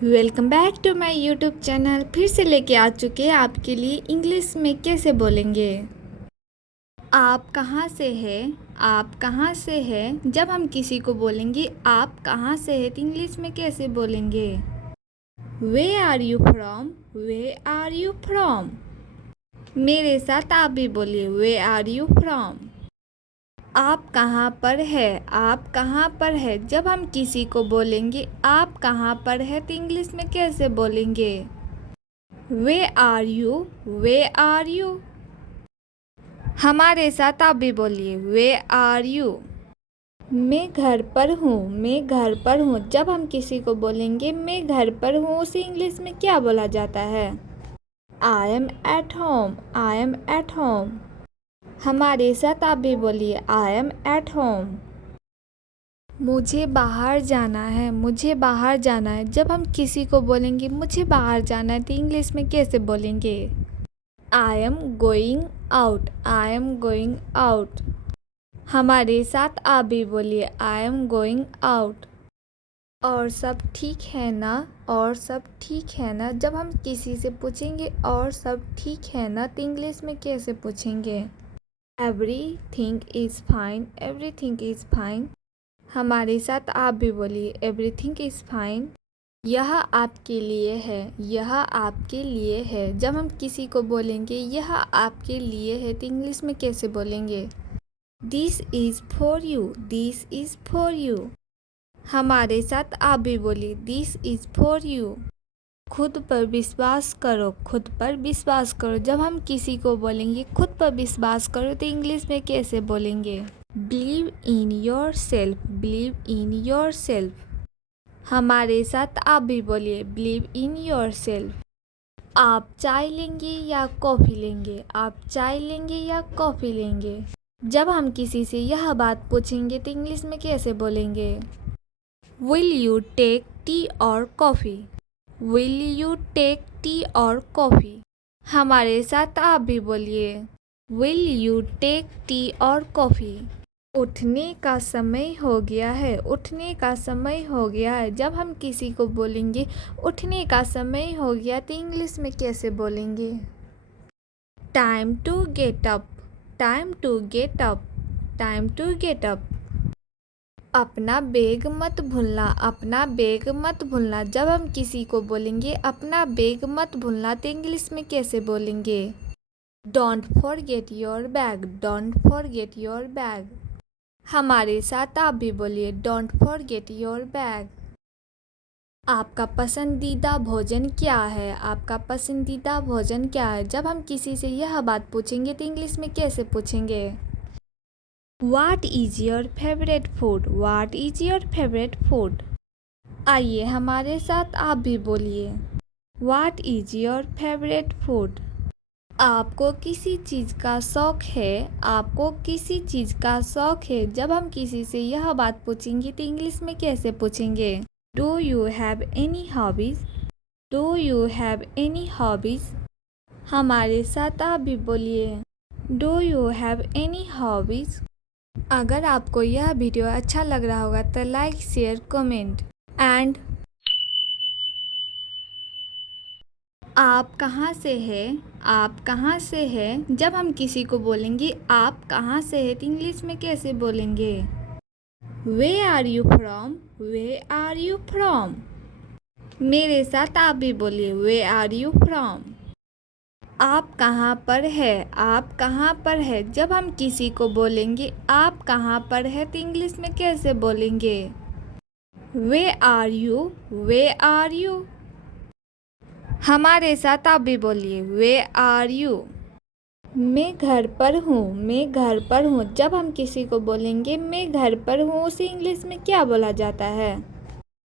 Welcome back to my YouTube channel. फिर से लेके आ चुके हैं आपके लिए इंग्लिश में कैसे बोलेंगे। आप कहाँ से हैं, आप कहाँ से हैं। जब हम किसी को बोलेंगे आप कहाँ से हैं तो इंग्लिश में कैसे बोलेंगे। Where are you from, where are you from. मेरे साथ आप भी बोलिए वे आर यू फ्रॉम। आप कहाँ पर है, आप कहाँ पर है। जब हम किसी को बोलेंगे आप कहाँ पर है तो इंग्लिश में कैसे बोलेंगे। Where are you, where are you. हमारे साथ आप भी बोलिए वे आर यू। मैं घर पर हूँ, मैं घर पर हूँ। जब हम किसी को बोलेंगे मैं घर पर हूँ उसे इंग्लिश में क्या बोला जाता है। I am at home, I am at home. हमारे साथ आप भी बोलिए आई एम एट होम। मुझे बाहर जाना है, मुझे बाहर जाना है। जब हम किसी को बोलेंगे मुझे बाहर जाना है तो इंग्लिश में कैसे बोलेंगे। I am going out, I am going out. हमारे साथ आप भी बोलिए आई एम गोइंग आउट। और सब ठीक है ना, और सब ठीक है ना। जब हम किसी से पूछेंगे और सब ठीक है ना तो इंग्लिश में कैसे पूछेंगे। Everything is fine, everything is fine. हमारे साथ आप भी बोलिए एवरीथिंग इज़ फाइन। यह आपके लिए है, यह आपके लिए है। जब हम किसी को बोलेंगे यह आपके लिए है तो इंग्लिश में कैसे बोलेंगे। This is for you, this is for you. हमारे साथ आप भी बोलिए दिस इज़ फॉर यू। खुद पर विश्वास करो, खुद पर विश्वास करो। जब हम किसी को बोलेंगे खुद पर विश्वास करो तो इंग्लिश में कैसे बोलेंगे। Believe in your self, believe in your self. हमारे साथ आप भी बोलिए बिलीव इन योर सेल्फ। आप चाय लेंगे या कॉफ़ी लेंगे, आप चाय लेंगे या कॉफ़ी लेंगे। जब हम किसी से यह बात पूछेंगे तो इंग्लिश में कैसे बोलेंगे। विल यू टेक टी और coffee, will you take tea और कॉफ़ी। हमारे साथ आप भी बोलिए विल यू टेक टी और कॉफ़ी। उठने का समय हो गया है, उठने का समय हो गया है। जब हम किसी को बोलेंगे उठने का समय हो गया तो इंग्लिश में कैसे बोलेंगे। Time to get up, time to get up, time to get up. अपना बैग मत भूलना, अपना बैग मत भूलना। जब हम किसी को बोलेंगे अपना बैग मत भूलना तो इंग्लिश में कैसे बोलेंगे। Don't forget your bag, don't forget your bag. हमारे साथ आप भी बोलिए डोंट फॉरगेट योर बैग। आपका पसंदीदा भोजन क्या है, आपका पसंदीदा भोजन क्या है। जब हम किसी से यह बात पूछेंगे तो इंग्लिश में कैसे पूछेंगे। What is your favorite food? What is your favorite food? आइए हमारे साथ आप भी बोलिए What is your favorite food? आपको किसी चीज़ का शौक़ है, आपको किसी चीज़ का शौक़ है। जब हम किसी से यह बात पूछेंगे तो इंग्लिश में कैसे पूछेंगे। Do you have any hobbies? Do you have any hobbies? हमारे साथ आप भी बोलिए Do you have any hobbies? अगर आपको यह वीडियो अच्छा लग रहा होगा तो लाइक शेयर कमेंट एंड। आप कहाँ से हैं, आप कहाँ से हैं। जब हम किसी को बोलेंगे आप कहाँ से हैं तो इंग्लिश में कैसे बोलेंगे। Where are you from, where are you from. मेरे साथ आप भी बोलिए वे आर यू फ्रॉम। आप कहाँ पर है, आप कहाँ पर है। जब हम किसी को बोलेंगे आप कहाँ पर है तो इंग्लिश में कैसे बोलेंगे। Where are you, where are you. हमारे साथ आप भी बोलिए वे आर यू। मैं घर पर हूँ, मैं घर पर हूँ। जब हम किसी को बोलेंगे मैं घर पर हूँ उसे इंग्लिश में क्या बोला जाता है।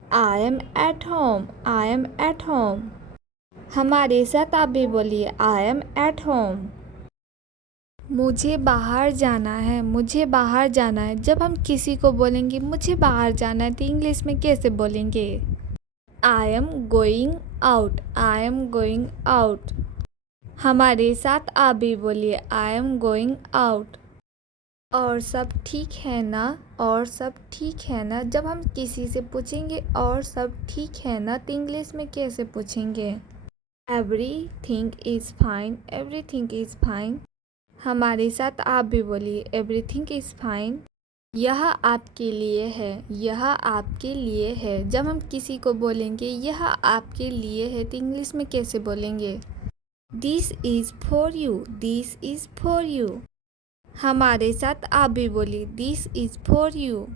I am at home, I am at home. हमारे साथ आप भी बोलिए आई एम एट होम। मुझे बाहर जाना है, मुझे बाहर जाना है। जब हम किसी को बोलेंगे मुझे बाहर जाना है तो इंग्लिश में कैसे बोलेंगे। I am going out, I am going out. हमारे साथ आप भी बोलिए आई एम गोइंग आउट। और सब ठीक है ना? और सब ठीक है ना? जब हम किसी से पूछेंगे और सब ठीक है ना तो इंग्लिश में कैसे पूछेंगे? Everything is fine, everything is fine. हमारे साथ आप भी बोलिए, एवरीथिंग इज़ फाइन। यह आपके लिए है, यह आपके लिए है। जब हम किसी को बोलेंगे यह आपके लिए है तो इंग्लिश में कैसे बोलेंगे? This is for you, this is for you. हमारे साथ आप भी बोलिए, दिस इज़ फॉर यू।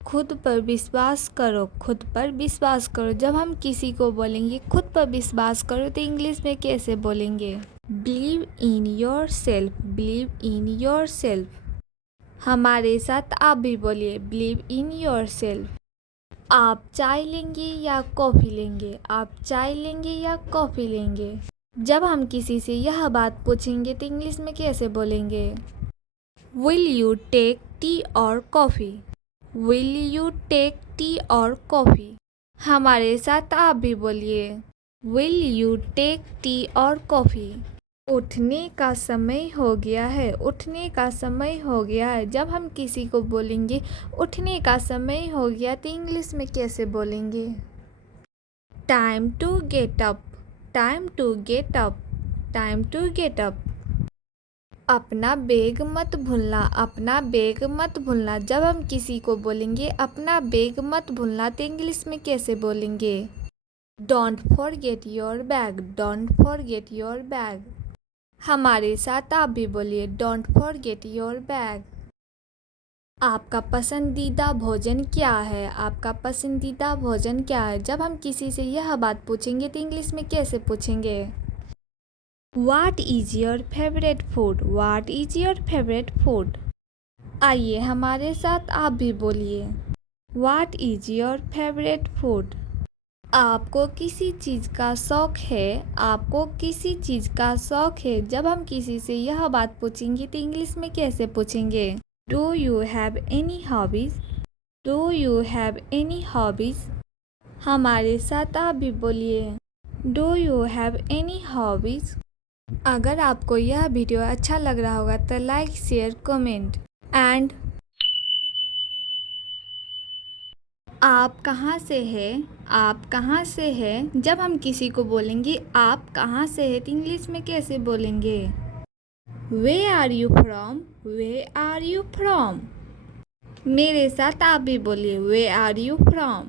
खुद पर विश्वास करो, खुद पर विश्वास करो। जब हम किसी को बोलेंगे खुद पर विश्वास करो तो इंग्लिश में कैसे बोलेंगे? Believe in your self, believe in your self. हमारे साथ आप भी बोलिए, बिलीव इन योर सेल्फ। आप चाय लेंगे या कॉफ़ी लेंगे? आप चाय लेंगे या कॉफ़ी लेंगे? जब हम किसी से यह बात पूछेंगे तो इंग्लिश में कैसे बोलेंगे? विल यू टेक टी और coffee? Will you take tea और कॉफ़ी? हमारे साथ आप भी बोलिए, विल यू टेक टी और कॉफ़ी? उठने का समय हो गया है, उठने का समय हो गया है। जब हम किसी को बोलेंगे उठने का समय हो गया तो इंग्लिश में कैसे बोलेंगे? Time to get up, time to get up, time to get up. अपना बैग मत भूलना, अपना बैग मत भूलना। जब हम किसी को बोलेंगे अपना बैग मत भूलना तो इंग्लिश में कैसे बोलेंगे? Don't forget your bag, don't forget your bag. हमारे साथ आप भी बोलिए, डोंट फॉरगेट योर बैग। आपका पसंदीदा भोजन क्या है? आपका पसंदीदा भोजन क्या है? जब हम किसी से यह बात पूछेंगे तो इंग्लिश में कैसे पूछेंगे? What is your favorite food? What is your favorite food? आइए हमारे साथ आप भी बोलिए, What is your favorite food? आपको किसी चीज़ का शौक़ है? आपको किसी चीज़ का शौक़ है? जब हम किसी से यह बात पूछेंगे तो इंग्लिश में कैसे पूछेंगे? Do you have any hobbies? Do you have any hobbies? हमारे साथ आप भी बोलिए, Do you have any hobbies? अगर आपको यह वीडियो अच्छा लग रहा होगा तो लाइक शेयर कमेंट एंड आप कहाँ से हैं? आप कहाँ से हैं? जब हम किसी को बोलेंगे आप कहाँ से हैं तो इंग्लिश में कैसे बोलेंगे? Where are you from, where are you from? मेरे साथ आप भी बोलिए, वे आर यू फ्रॉम?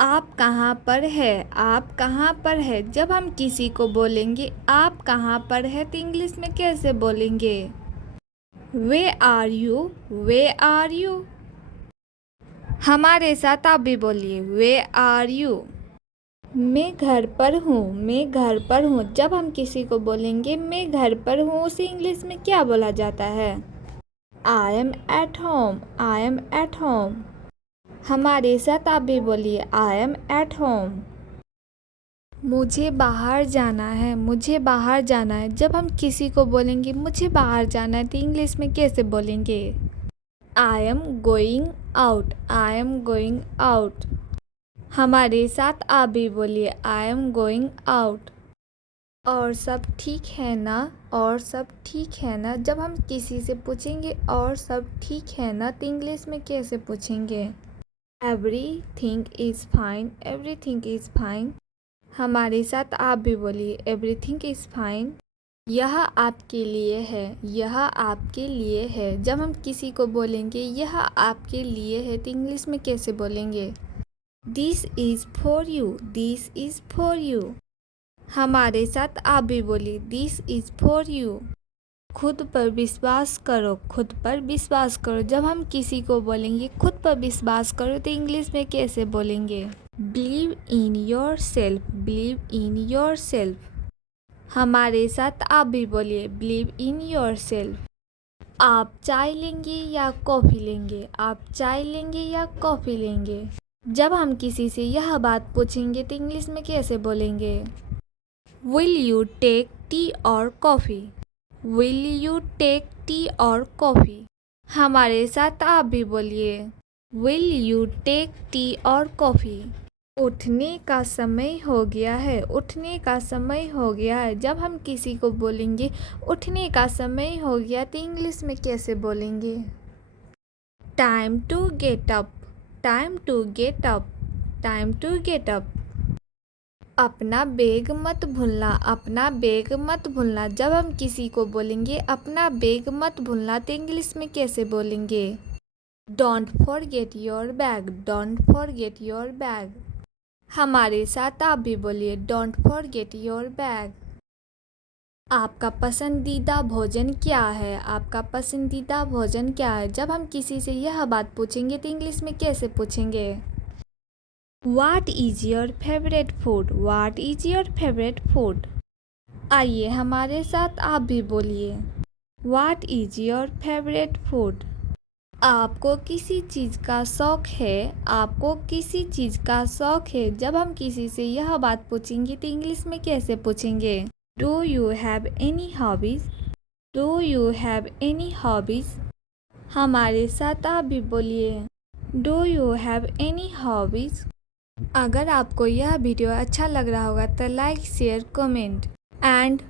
आप कहाँ पर है? आप कहाँ पर है? जब हम किसी को बोलेंगे आप कहाँ पर है तो इंग्लिश में कैसे बोलेंगे? Where are you, where are you? हमारे साथ आप भी बोलिए, वे आर यू? मैं घर पर हूँ, मैं घर पर हूँ। जब हम किसी को बोलेंगे मैं घर पर हूँ उसे इंग्लिश में क्या बोला जाता है? I am at home, I am at home. हमारे साथ आप भी बोलिए, आई एम एट होम। मुझे बाहर जाना है, मुझे बाहर जाना है। जब हम किसी को बोलेंगे मुझे बाहर जाना है तो इंग्लिश में कैसे बोलेंगे? I am going out, I am going out. हमारे साथ आप भी बोलिए, आई एम गोइंग आउट। और सब ठीक है ना? और सब ठीक है ना? जब हम किसी से पूछेंगे और सब ठीक है ना तो इंग्लिश में कैसे पूछेंगे? Everything is fine, everything is fine. हमारे साथ आप भी बोलिए, एवरीथिंग इज़ फाइन। यह आपके लिए है, यह आपके लिए है। जब हम किसी को बोलेंगे यह आपके लिए है तो इंग्लिश में कैसे बोलेंगे? This is for you, this is for you. हमारे साथ आप भी बोलिए, दिस इज़ फॉर यू। खुद पर विश्वास करो, खुद पर विश्वास करो। जब हम किसी को बोलेंगे खुद पर विश्वास करो तो इंग्लिश में कैसे बोलेंगे? Believe in your self, believe in your self. हमारे साथ आप भी बोलिए, बिलीव इन योर सेल्फ। आप चाय लेंगे या कॉफ़ी लेंगे? आप चाय लेंगे या कॉफ़ी लेंगे? जब हम किसी से यह बात पूछेंगे तो इंग्लिश में कैसे बोलेंगे? विल यू टेक टी और coffee? Will you take tea और कॉफ़ी? हमारे साथ आप भी बोलिए, विल यू टेक टी और कॉफ़ी? उठने का समय हो गया है। उठने का समय हो गया है। जब हम किसी को बोलेंगे उठने का समय हो गया तो इंग्लिश में कैसे बोलेंगे? Time to get up. Time to get up. Time to get up. अपना बैग मत भूलना। अपना बैग मत भूलना। जब हम किसी को बोलेंगे अपना बैग मत भूलना तो इंग्लिश में कैसे बोलेंगे? Don't forget your bag. Don't forget your bag. हमारे साथ आप भी बोलिए, डोंट फॉरगेट योर बैग। आपका पसंदीदा भोजन क्या है? आपका पसंदीदा भोजन क्या है? जब हम किसी से यह बात पूछेंगे तो इंग्लिश में कैसे पूछेंगे? What is your favorite food? What is your favorite food? आइए हमारे साथ आप भी बोलिए, What is your favorite food? आपको किसी चीज़ का शौक़ है? आपको किसी चीज़ का शौक़ है? जब हम किसी से यह बात पूछेंगे तो इंग्लिश में कैसे पूछेंगे? Do you have any hobbies? Do you have any hobbies? हमारे साथ आप भी बोलिए, Do you have any hobbies? अगर आपको यह वीडियो अच्छा लग रहा होगा तो लाइक शेयर कमेंट एंड